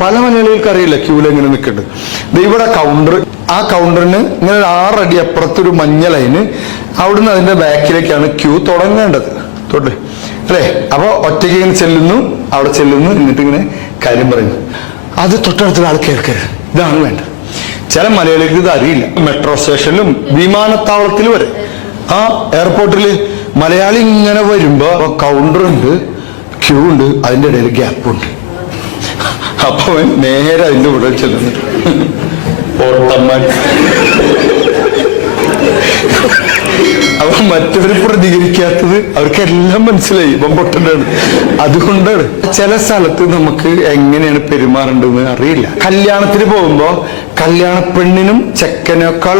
പല മലയാളികൾക്ക് അറിയില്ല ക്യൂല് എങ്ങനെ നിൽക്കുന്നുണ്ട്. ഇവിടെ കൗണ്ടർ, ആ കൗണ്ടറിന് ഇങ്ങനെ 6 അടി അപ്പുറത്തൊരു മഞ്ഞ ലൈന്, അവിടുന്ന് അതിന്റെ ബാക്കിലേക്കാണ് ക്യൂ തുടങ്ങേണ്ടത്. തൊട്ട് അല്ലേ? അപ്പൊ ഒറ്റയ്ക്ക് ഇങ്ങനെ ചെല്ലുന്നു, അവിടെ ചെല്ലുന്നു, എന്നിട്ട് ഇങ്ങനെ കാര്യം പറയുന്നു. അത് തൊട്ടടുത്തുള്ള ആൾ കേൾക്കരുത്, ഇതാണ് വേണ്ടത്. ചില മലയാളികൾക്ക് ഇത് അറിയില്ല. മെട്രോ സ്റ്റേഷനിലും വിമാനത്താവളത്തിൽ വരെ, ആ എയർപോർട്ടിൽ മലയാളി ഇങ്ങനെ വരുമ്പോ കൗണ്ടർ ഉണ്ട്, ക്യൂ ഉണ്ട്, അതിന്റെ ഇടയിൽ ഗ്യാപ്പ് ഉണ്ട്. അപ്പൊ നേരെ അതിന്റെ കൂടെ ചെല്ലുന്നു. ഓട്ടന്മാർ. അപ്പൊ മറ്റവർ പ്രതികരിക്കാത്തത് അവർക്കെല്ലാം മനസ്സിലായി, ഇപ്പം പൊട്ടനാണ്. അതുകൊണ്ടാണ് ചില സ്ഥലത്ത് നമുക്ക് എങ്ങനെയാണ് പെരുമാറേണ്ടതെന്ന് അറിയില്ല. കല്യാണത്തിന് പോകുമ്പോ കല്യാണ പെണ്ണിനും ചെക്കനേക്കാൾ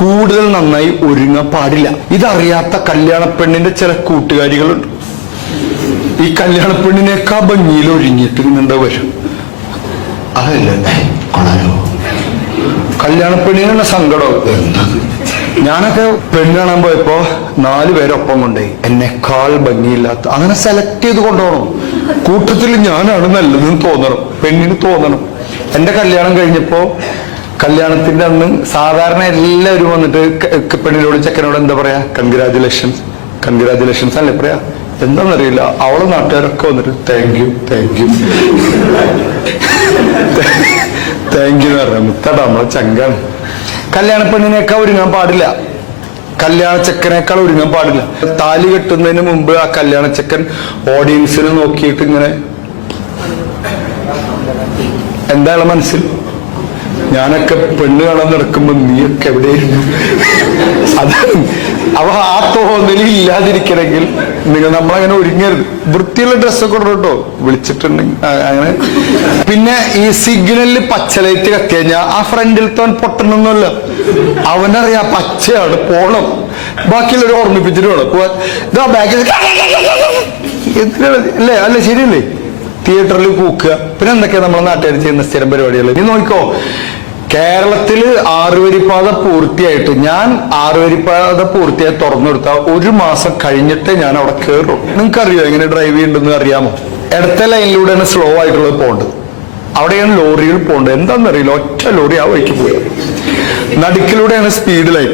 കൂടുതൽ നന്നായി ഒരുങ്ങാൻ പാടില്ല. ഇതറിയാത്ത കല്യാണ പെണ്ണിന്റെ ചില കൂട്ടുകാരികളുണ്ട്. ഈ കല്യാണ പെണ്ണിനേക്കാൾ ഭംഗിയിൽ ഒരുങ്ങിയിട്ട് ഇങ്ങനെ വരും. അതല്ലേ കല്യാണ പെണ്ണിനുള്ള സങ്കടം. ഞാനൊക്കെ പെണ്ണ് കാണാൻ പോയപ്പോ 4 പേരൊപ്പം കൊണ്ടുപോയി, എന്നെക്കാൾ ഭംഗിയില്ലാത്ത. അങ്ങനെ സെലക്ട് ചെയ്ത് കൊണ്ടുപോകണം. കൂട്ടത്തിൽ ഞാനാണ് നല്ലതെന്ന് തോന്നണം, പെണ്ണിന് തോന്നണം. എന്റെ കല്യാണം കഴിഞ്ഞപ്പോ, കല്യാണത്തിന്റെ അന്ന് സാധാരണ എല്ലാവരും വന്നിട്ട് പെണ്ണിനോട് ചെക്കനോട് എന്താ പറയാ? കൺഗ്രാജുലേഷൻസ്, കൺഗ്രാജുലേഷൻസ് അല്ലേ പറയാ? എന്താണെന്നറിയില്ല, അവളെ നാട്ടുകാരൊക്കെ വന്നിട്ട് thank you thank you thank you എന്ന് പറഞ്ഞ മുത്തടാ, നമ്മളെ ചങ്കാണ്. കല്യാണ പെണ്ണിനേക്കാൾ ഒരുങ്ങാൻ പാടില്ല, കല്യാണ ചെക്കനേക്കാൾ ഒരുങ്ങാൻ പാടില്ല. താലി കെട്ടുന്നതിന് മുമ്പ് ആ കല്യാണ ചെക്കൻ ഓഡിയൻസിനെ നോക്കിയിട്ട് ഇങ്ങനെ, എന്താണ് മനസ്സിൽ, ഞാനൊക്കെ പെണ്ണ് കാണാൻ നടക്കുമ്പോ നീയൊക്കെ എവിടെയായിരുന്നു? അതാണ്. അപ്പൊ ആ തോന്നൽ ഇല്ലാതിരിക്കണമെങ്കിൽ നമ്മളങ്ങനെ ഒരുങ്ങരുത്. വൃത്തിയുള്ള ഡ്രസ്സൊക്കെ ഇടട്ടോ, വിളിച്ചിട്ടുണ്ടെങ്കിൽ അങ്ങനെ. പിന്നെ ഈ സിഗ്നലിൽ പച്ചലൈറ്റ് കത്തി കഴിഞ്ഞാൽ ആ ഫ്രണ്ടിലത്തവൻ പൊട്ടണമെന്നല്ല, അവനറിയാം പച്ചയാണ്, പോണം. ബാക്കിയുള്ളവർ ഓർമ്മിപ്പിച്ചിട്ട് വേണം. ഇതാ ബാക്കിൽ അല്ലേ? അല്ല ശരിയല്ലേ? തിയേറ്ററിൽ കൂക്കുക. പിന്നെ എന്തൊക്കെയാ നമ്മളെ നാട്ടുകാർ ചെയ്യുന്ന സ്ഥിരം പരിപാടികൾ? നീ നോക്കിക്കോ, കേരളത്തില് 6 വരിപ്പാത പൂർത്തിയായിട്ട്, ഞാൻ 6 വരിപ്പാത പൂർത്തിയായി തുറന്നു കൊടുത്താൽ 1 മാസം കഴിഞ്ഞിട്ടേ ഞാൻ അവിടെ കയറും. നിങ്ങൾക്കറിയോ എങ്ങനെ ഡ്രൈവ് ചെയ്യണ്ടെന്ന് അറിയാമോ? ഇടത്തെ ലൈനിലൂടെയാണ് സ്ലോ ആയിട്ടുള്ളത് പോകേണ്ടത്, അവിടെയാണ് ലോറികൾ പോകേണ്ടത്. എന്താണെന്നറിയില്ല, ഒറ്റ ലോറി ആ വഴിക്ക് പോയി. നടുക്കിലൂടെയാണ് സ്പീഡ് ലൈൻ.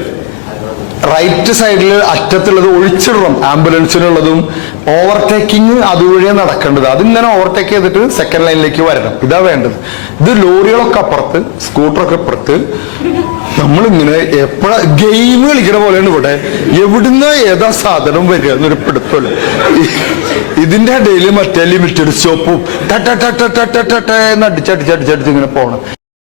റൈറ്റ് സൈഡിൽ അറ്റത്തുള്ളത് ഒഴിച്ചിടണം, ആംബുലൻസിനുള്ളതും. ഓവർടേക്കിങ് അതുവഴിയെ നടക്കേണ്ടത്. അതിങ്ങനെ ഓവർടേക്ക് ചെയ്തിട്ട് സെക്കൻഡ് ലൈനിലേക്ക് വരണം. ഇതാ വേണ്ടത്. ഇത് ലോറികളൊക്കെ അപ്പുറത്ത്, സ്കൂട്ടറൊക്കെ അപ്പുറത്ത്. നമ്മളിങ്ങനെ എപ്പോഴാ ഗെയിം കളിക്കണ പോലെയാണ് ഇവിടെ. എവിടുന്ന് ഏതാ സാധനം വരിക എന്നൊരു പിടുത്തല്ല. ഇതിന്റെ ഇടയിൽ മറ്റേ ലിമിറ്റഡ് സ്റ്റോപ്പും ട ട ട ട ട ട ട എന്ന് അടിച്ചടിച്ചടിച്ചടിച്ച് ഇങ്ങനെ പോകണം.